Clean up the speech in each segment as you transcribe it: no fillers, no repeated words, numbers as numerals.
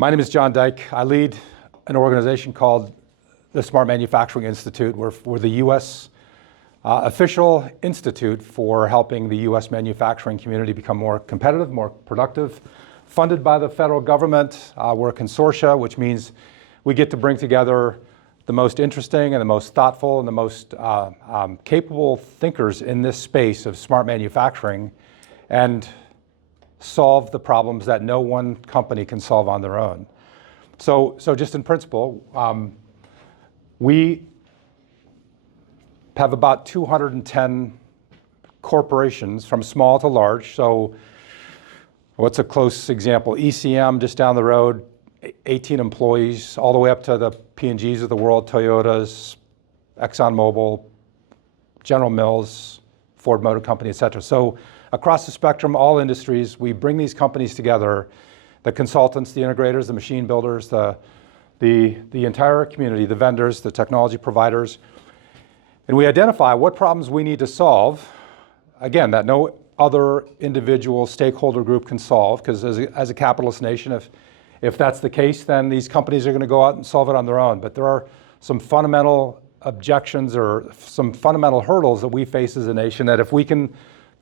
My name is John Dyck. I lead an organization called the Smart Manufacturing Institute. We're the U.S. Official institute for helping the U.S. manufacturing community become more competitive, more productive, funded by the federal government. We're a consortia, which means we get to bring together the most interesting and the most thoughtful and the most capable thinkers in this space of smart manufacturing and solve the problems that no one company can solve on their own. So just in principle, we have about 210 corporations from small to large. So what's a close example? ECM just down the road, 18 employees, all the way up to the P&Gs of the world, Toyotas, ExxonMobil, General Mills, Ford Motor Company, et cetera. So across the spectrum, all industries, we bring these companies together, the consultants, the integrators, the machine builders, the entire community, the vendors, the technology providers, and we identify what problems we need to solve, again, that no other individual stakeholder group can solve, because as a capitalist nation, if that's the case, then these companies are going to go out and solve it on their own. But there are some fundamental objections or some fundamental hurdles that we face as a nation that if we can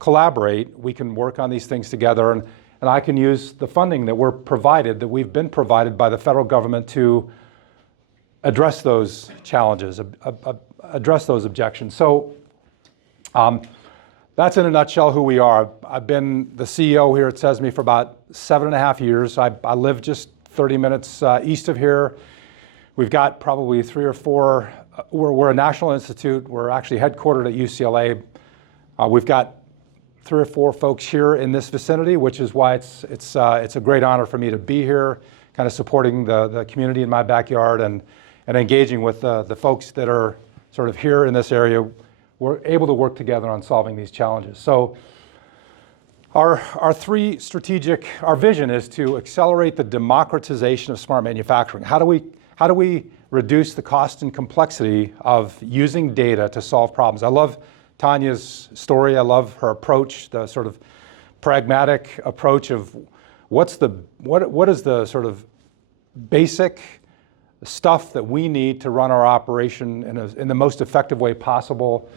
collaborate, we can work on these things together. And I can use the funding that we've been provided by the federal government to address those challenges, address those objections. So that's in a nutshell who we are. I've been the CEO here at CESMII for about 7.5 years. I live just 30 minutes east of here. We've got probably 3 or 4, we're a national institute. We're actually headquartered at UCLA. We've got 3 or 4 folks here in this vicinity, which is why it's a great honor for me to be here, kind of supporting the community in my backyard and engaging with the folks that are sort of here in this area. We're able to work together on solving these challenges. So our vision is to accelerate the democratization of smart manufacturing. How do we reduce the cost and complexity of using data to solve problems? I love Tanya's story. I love her approach, the sort of pragmatic approach of what is the sort of basic stuff that we need to run our operation in the most effective way possible.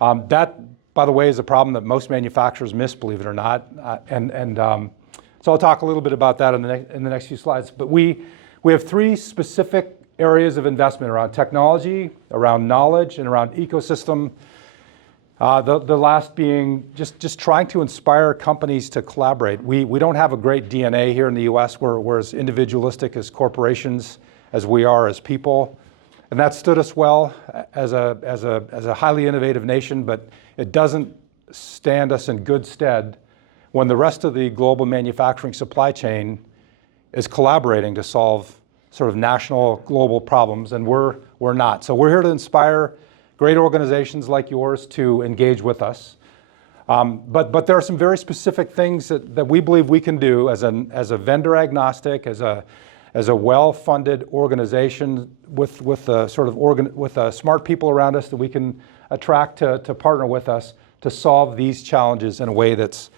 That, by the way, is a problem that most manufacturers miss, believe it or not. So I'll talk a little bit about that in the next few slides. But we have 3 specific areas of investment around technology, around knowledge, and around ecosystem. The last being just trying to inspire companies to collaborate. We don't have a great DNA here in the US. We're as individualistic as corporations as we are as people. And that stood us well as a highly innovative nation, but it doesn't stand us in good stead when the rest of the global manufacturing supply chain is collaborating to solve sort of national global problems, and we're not. So we're here to inspire great organizations like yours to engage with us. But there are some very specific things that we believe we can do as a vendor agnostic, as a well-funded organization with smart people around us that we can attract to partner with us to solve these challenges in a way that's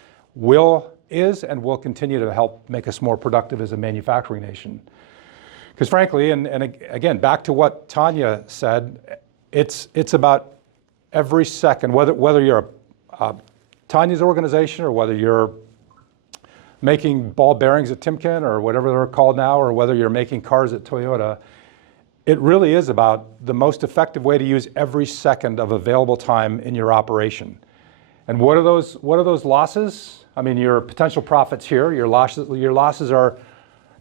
is and will continue to help make us more productive as a manufacturing nation. Because frankly, and again, back to what Tanya said, it's about every second, whether you're Tanya's organization or whether you're making ball bearings at Timken or whatever they're called now, or whether you're making cars at Toyota, it really is about the most effective way to use every second of available time in your operation. And what are those losses? I mean, your potential profits here, your losses are,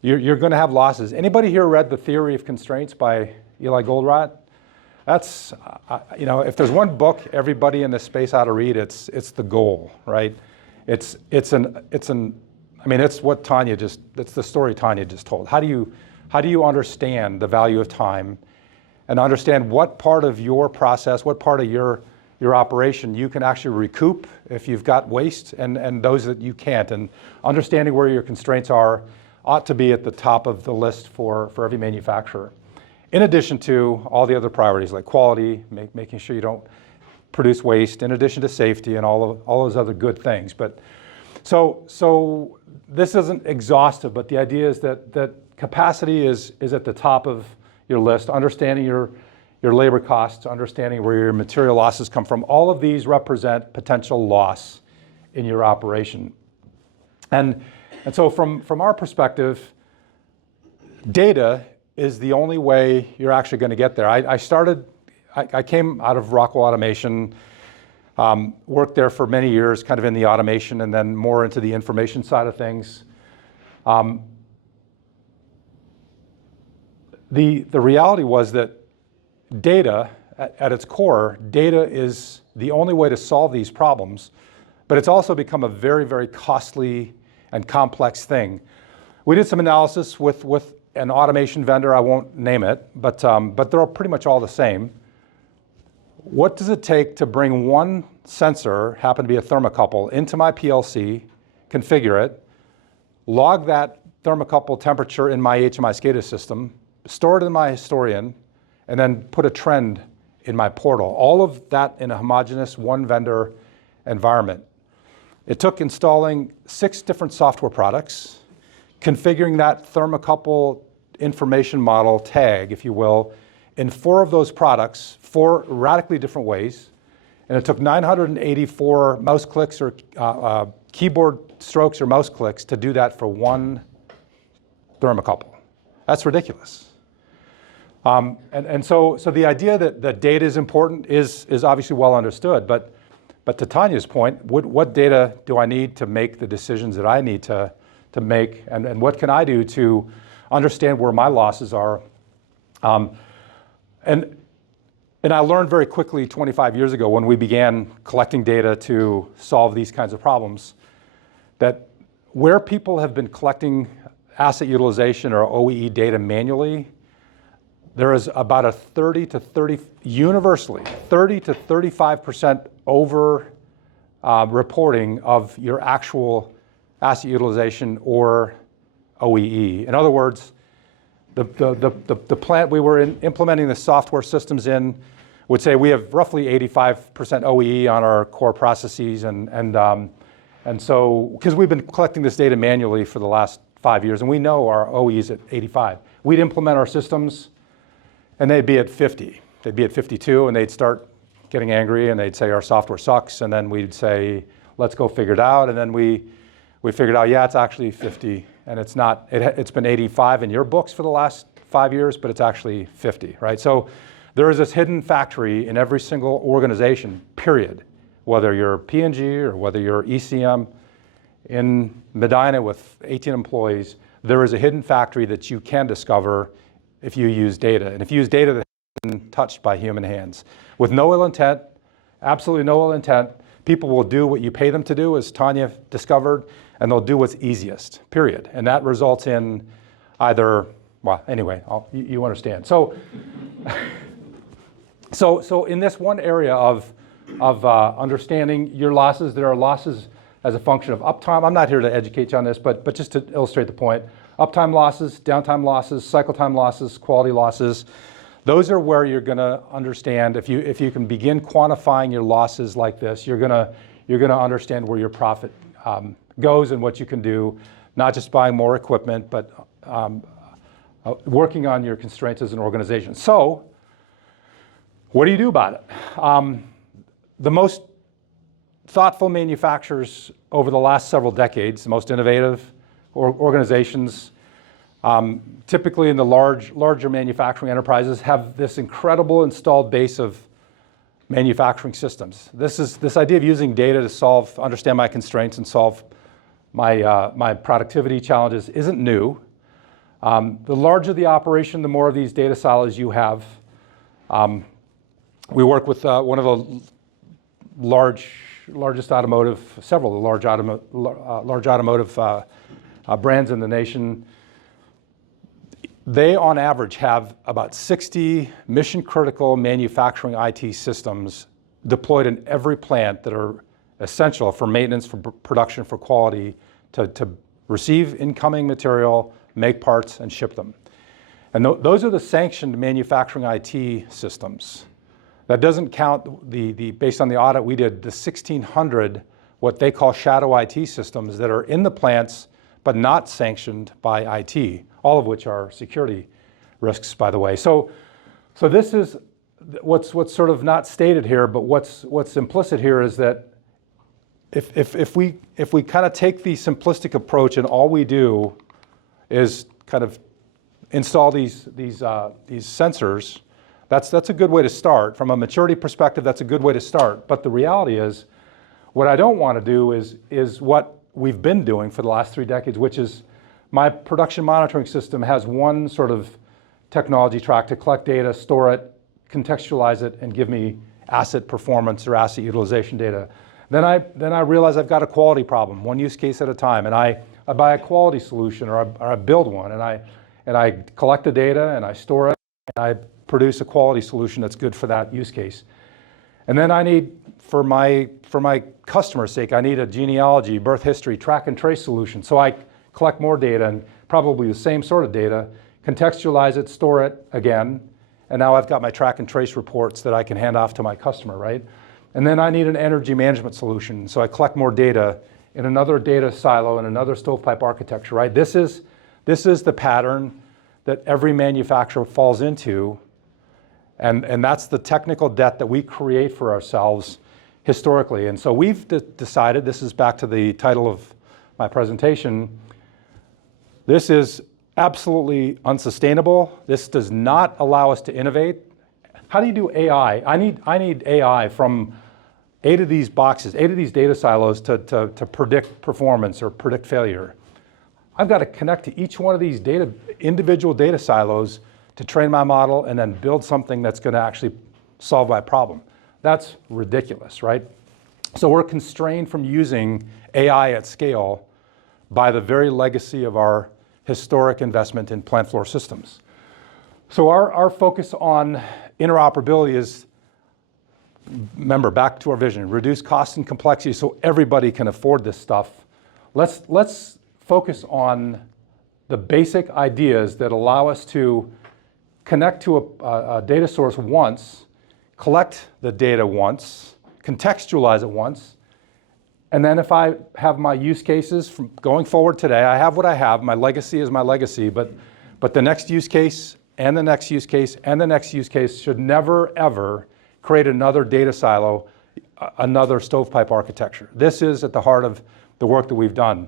you're going to have losses. Anybody here read The Theory of Constraints by Eli Goldratt? That's, if there's one book everybody in this space ought to read, it's The Goal, right? It's what Tanya it's the story Tanya just told. How do you understand the value of time and understand what part of your process, what part of your operation you can actually recoup if you've got waste and those that you can't, and understanding where your constraints ought to be at the top of the list for every manufacturer. In addition to all the other priorities like quality, making sure you don't produce waste, in addition to safety and all those other good things. But so this isn't exhaustive, but the idea is that capacity is at the top of your list. Understanding your labor costs, understanding where your material losses come from. All of these represent potential loss in your operation. And so from our perspective, data is the only way you're actually going to get there. I came out of Rockwell Automation, worked there for many years, kind of in the automation and then more into the information side of things. The reality was that data, at its core, data is the only way to solve these problems, but it's also become a very, very costly and complex thing. We did some analysis with an automation vendor, I won't name it, but they're pretty much all the same. What does it take to bring one sensor, happen to be a thermocouple, into my PLC, configure it, log that thermocouple temperature in my HMI SCADA system, store it in my historian, and then put a trend in my portal. All of that in a homogeneous one vendor environment. It took installing 6 different software products, configuring that thermocouple information model tag, if you will, in 4 of those products, 4 radically different ways. And it took 984 mouse clicks or keyboard strokes or mouse clicks to do that for one thermocouple. That's ridiculous. So the idea that data is important is obviously well understood, but to Tanya's point, what data do I need to make the decisions that I need to make, and what can I do to understand where my losses are? And I learned very quickly 25 years ago when we began collecting data to solve these kinds of problems that where people have been collecting asset utilization or OEE data manually, there is about a 30 to 35% over reporting of your actual asset utilization or OEE. In other words, the plant we were implementing the software systems in would say we have roughly 85% OEE on our core processes, and so because we've been collecting this data manually for the last 5 years, and we know our OEE is at 85. We'd implement our systems, and they'd be at 50. They'd be at 52, and they'd start getting angry, and they'd say our software sucks, and then we'd say, let's go figure it out, and then we figured out, yeah, it's actually 50, and it's not. It's been 85 in your books for the last 5 years, but it's actually 50, right? So there is this hidden factory in every single organization, period. Whether you're P&G or whether you're ECM in Medina with 18 employees, there is a hidden factory that you can discover if you use data. And if you use data that's been touched by human hands. With no ill intent, absolutely no ill intent, people will do what you pay them to do, as Tanya discovered, and they'll do what's easiest, period. And that results in either, well, anyway, you understand. So in this one area of understanding your losses, there are losses as a function of uptime. I'm not here to educate you on this, but just to illustrate the point. Uptime losses, downtime losses, cycle time losses, quality losses. Those are where you're going to understand, if you can begin quantifying your losses like this, you're going to understand where your profit goes and what you can do, not just buying more equipment, but working on your constraints as an organization. So, what do you do about it? The most thoughtful manufacturers over the last several decades, the most innovative organizations, typically in the larger manufacturing enterprises, have this incredible installed base of manufacturing systems. This idea of using data to understand my constraints and solve my productivity challenges isn't new. The larger the operation, the more of these data silos you have. We work with one of the largest automotive, several of the large automotive brands in the nation. They, on average, have about 60 mission-critical manufacturing IT systems deployed in every plant that are essential for maintenance, for production, for quality, to receive incoming material, make parts, and ship them. And those are the sanctioned manufacturing IT systems. That doesn't count based on the audit we did, the 1,600, what they call shadow IT systems that are in the plants, but not sanctioned by IT. all of which are security risks, by the way. So this is what's sort of not stated here, but what's implicit here is that if we kind of take the simplistic approach and all we do is kind of install these sensors, that's a good way to start. From a maturity perspective, that's a good way to start. But the reality is, what I don't want to do is what we've been doing for the last 3 decades, which is my production monitoring system has one sort of technology track to collect data, store it, contextualize it, and give me asset performance or asset utilization data. Then I realize I've got a quality problem, one use case at a time, and I buy a quality solution or I build one, and I collect the data and I store it, and I produce a quality solution that's good for that use case. And then I need, for my customer's sake, I need a genealogy, birth history, track and trace solution. So I collect more data, and probably the same sort of data, contextualize it, store it again, and now I've got my track and trace reports that I can hand off to my customer, right? And then I need an energy management solution. So I collect more data in another data silo in another stovepipe architecture, right? This is the pattern that every manufacturer falls into, and that's the technical debt that we create for ourselves historically. And so we've decided, this is back to the title of my presentation, this is absolutely unsustainable. This does not allow us to innovate. How do you do AI? I need AI from 8 of these boxes, 8 of these data silos to predict performance or predict failure. I've got to connect to each one of these individual data silos to train my model and then build something that's going to actually solve my problem. That's ridiculous, right? So we're constrained from using AI at scale by the very legacy of our historic investment in plant floor systems. So our focus on interoperability is, remember, back to our vision, reduce cost and complexity so everybody can afford this stuff. Let's focus on the basic ideas that allow us to connect to a data source once, collect the data once, contextualize it once, and then if I have my use cases from going forward today, I have what I have, my legacy is my legacy, but the next use case and the next use case and the next use case should never, ever create another data silo, another stovepipe architecture. This is at the heart of the work that we've done.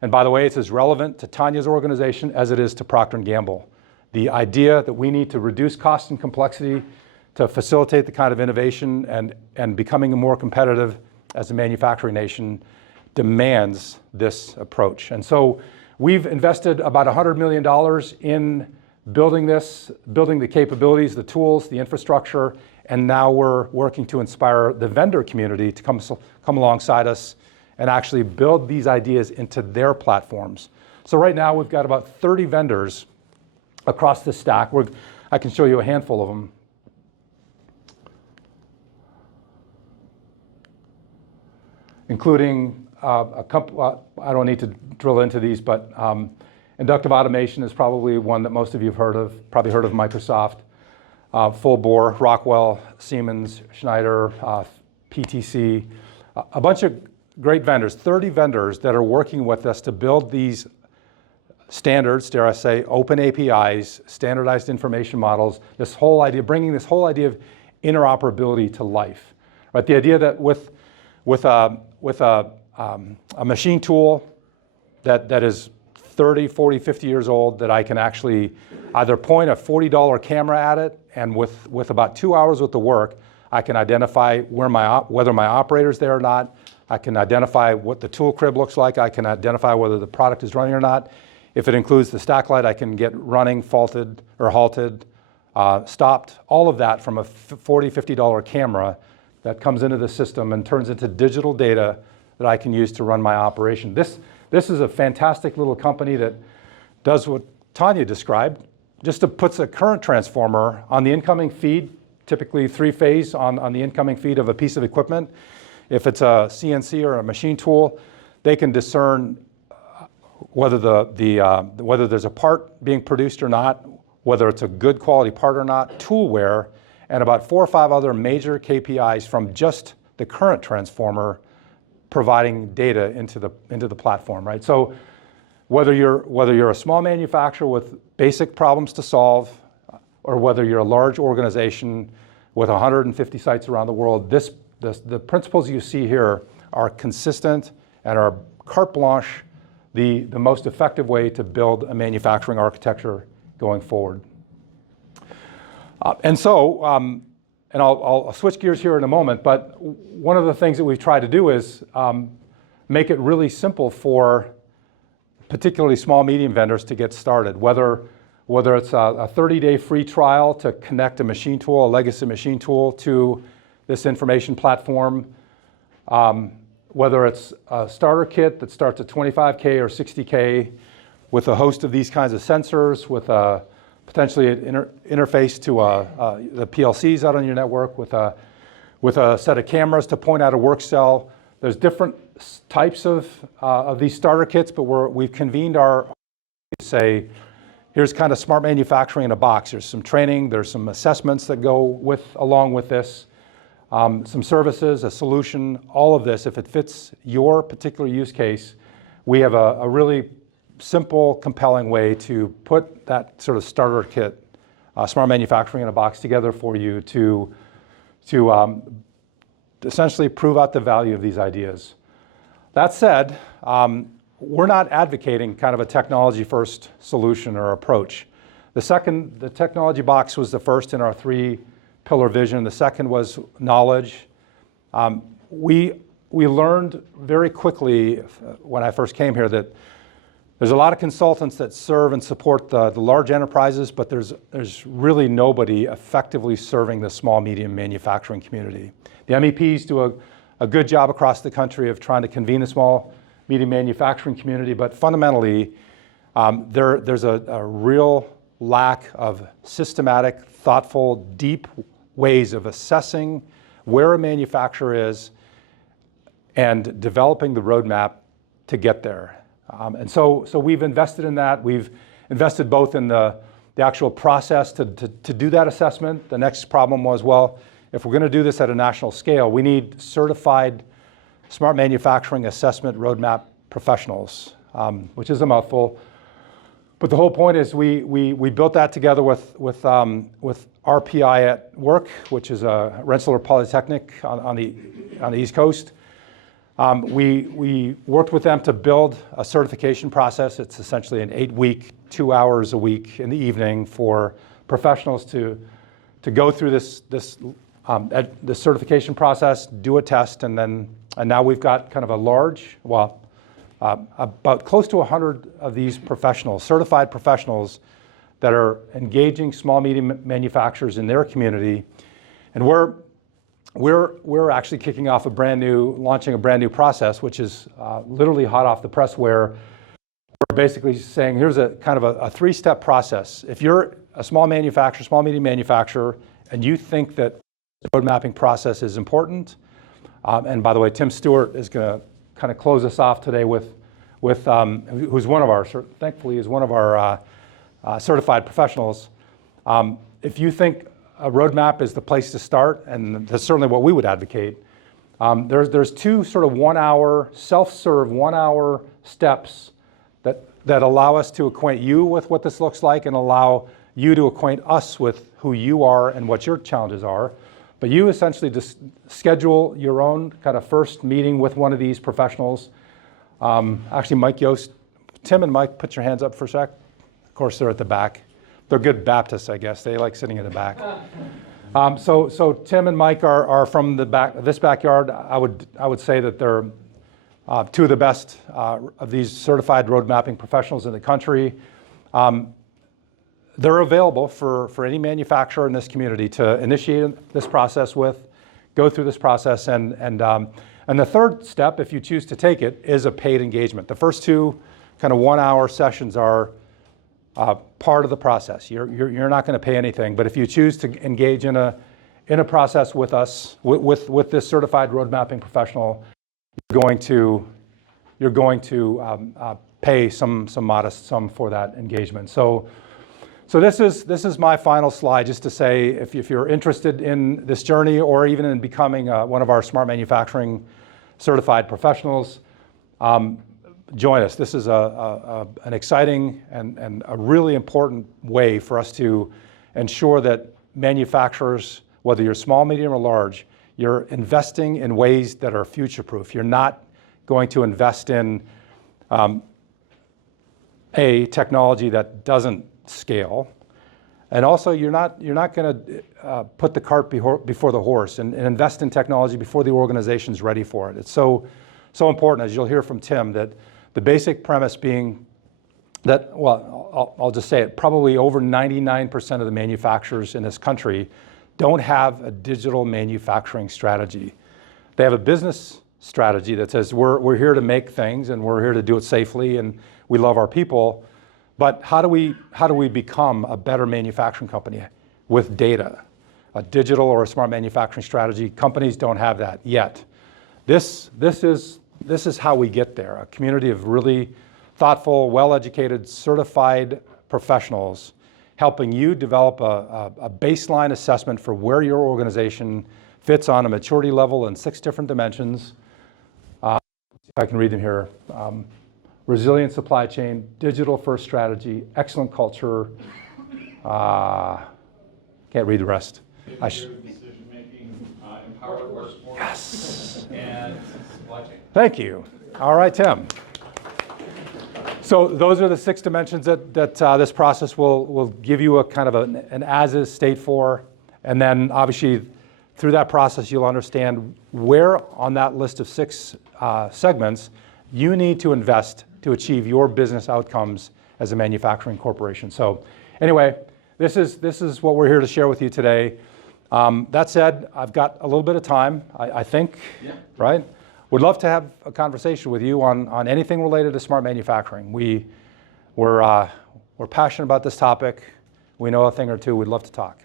And by the way, it's as relevant to Tanya's organization as it is to Procter & Gamble. The idea that we need to reduce cost and complexity to facilitate the kind of innovation and becoming more competitive as a manufacturing nation demands this approach. And so we've invested about $100 million in building this, building the capabilities, the tools, the infrastructure, and now we're working to inspire the vendor community to come alongside us and actually build these ideas into their platforms. So right now we've got about 30 vendors across the stack. I can show you a handful of them. Including a couple, I don't need to drill into these, but inductive automation is probably one that most of you have heard of, probably heard of Microsoft, Full Bore, Rockwell, Siemens, Schneider, PTC, a bunch of great vendors, 30 vendors that are working with us to build these standards, dare I say, open APIs, standardized information models, this whole idea, bringing this whole idea of interoperability to life, right? The idea that with a machine tool that is 30, 40, 50 years old, that I can actually either point a $40 camera at it, and with about 2 hours worth of work, I can identify whether my operator's there or not. I can identify what the tool crib looks like. I can identify whether the product is running or not. If it includes the stack light, I can get running, faulted, or halted, stopped, all of that from a $40, $50 camera that comes into the system and turns into digital data that I can use to run my operation. This is a fantastic little company that does what Tanya described, just puts a current transformer on the incoming feed, typically 3-phase on the incoming feed of a piece of equipment. If it's a CNC or a machine tool, they can discern whether whether there's a part being produced or not, whether it's a good quality part or not, tool wear, and about 4 or 5 other major KPIs from just the current transformer providing data into the platform, right? So whether you're a small manufacturer with basic problems to solve, or whether you're a large organization with 150 sites around the world, the principles you see here are consistent and are carte blanche, the most effective way to build a manufacturing architecture going forward. And I'll switch gears here in a moment, but one of the things that we've tried to do is make it really simple for particularly small, medium vendors to get started, whether it's a 30-day free trial to connect a machine tool, a legacy machine tool, to this information platform, whether it's a starter kit that starts at $25K or $60K with a host of these kinds of sensors, with potentially an interface to the PLCs out on your network, with a set of cameras to point out a work cell. There's different types of these starter kits, but we've convened our say, here's kind of smart manufacturing in a box. There's some training, there's some assessments that go along with this, some services, a solution, all of this. If it fits your particular use case, we have a really simple, compelling way to put that sort of starter kit, smart manufacturing in a box together for you to essentially prove out the value of these ideas. That said, we're not advocating kind of a technology-first solution or approach. The technology box was the first in our three-pillar vision. The second was knowledge. We learned very quickly when I first came here that there's a lot of consultants that serve and support the large enterprises, but there's really nobody effectively serving the small, medium manufacturing community. The MEPs do a good job across the country of trying to convene the small, medium manufacturing community, but fundamentally, there's a real lack of systematic, thoughtful, deep ways of assessing where a manufacturer is and developing the roadmap to get there. And so we've invested in that. We've invested both in the actual process to do that assessment. The next problem was, well, if we're going to do this at a national scale, we need certified smart manufacturing assessment roadmap professionals, which is a mouthful. But the whole point is we built that together with RPI at Work, which is a Rensselaer Polytechnic on the East Coast. We worked with them to build a certification process. It's essentially an 8-week, 2 hours a week in the evening for professionals to go through this certification process, do a test, and now we've got kind of a large, about close to 100 of these professionals, certified professionals, that are engaging small, medium manufacturers in their community, and we're actually kicking off launching a brand new process, which is literally hot off the press, where we're basically saying here's a kind of a 3-step process. If you're a small manufacturer, small, medium manufacturer, and you think that the road mapping process is important, and by the way, Tim Stewart is going to kind of close us off today who's thankfully is one of our certified professionals. If you think a roadmap is the place to start, and that's certainly what we would advocate, there's 2 sort of 1-hour, self-serve 1-hour steps that allow us to acquaint you with what this looks like and allow you to acquaint us with who you are and what your challenges are. But you essentially just schedule your own kind of first meeting with one of these professionals. Actually, Mike Yost, Tim and Mike, put your hands up for a sec. Of course, they're at the back. They're good Baptists, I guess. They like sitting in the back. So Tim and Mike are from this backyard. I would say that they're 2 of the best of these certified road mapping professionals in the country. They're available for any manufacturer in this community to initiate this process go through this process, and the third step, if you choose to take it, is a paid engagement. The first 2 kind of 1-hour sessions are part of the process. You're not going to pay anything, but if you choose to engage in a process with us, with this certified road mapping professional, you're going to pay some modest sum for that engagement. So this is my final slide, just to say if you're interested in this journey or even in becoming one of our smart manufacturing certified professionals, join us. This is an exciting and a really important way for us to ensure that manufacturers, whether you're small, medium, or large, you're investing in ways that are future-proof. You're not going to invest in a technology that doesn't scale. And also, you're not going to put the cart before the horse and invest in technology before the organization's ready for it. It's so important, as you'll hear from Tim, that the basic premise being that, well, I'll just say it, probably over 99% of the manufacturers in this country don't have a digital manufacturing strategy. They have a business strategy that says we're here to make things and we're here to do it safely and we love our people. But how do we become a better manufacturing company with data? A digital or a smart manufacturing strategy. Companies don't have that yet. This is how we get there. A community of really thoughtful, well-educated, certified professionals helping you develop a baseline assessment for where your organization fits on a maturity level in 6 different dimensions. If I can read them here. Resilient supply chain, digital first strategy, excellent culture. Can't read the rest. Decision making, empowered workforce. Yes. And supply chain. Thank you. All right, Tim. So those are the 6 dimensions that this process will give you a kind of an as-is state for, and then obviously through that process you'll understand where on that list of 6 segments you need to invest to achieve your business outcomes as a manufacturing corporation. So anyway, this is what we're here to share with you today. That said, I've got a little bit of time, I think, yeah. Right? Would love to have a conversation with you on anything related to smart manufacturing. We're passionate about this topic. We know a thing or two. We'd love to talk.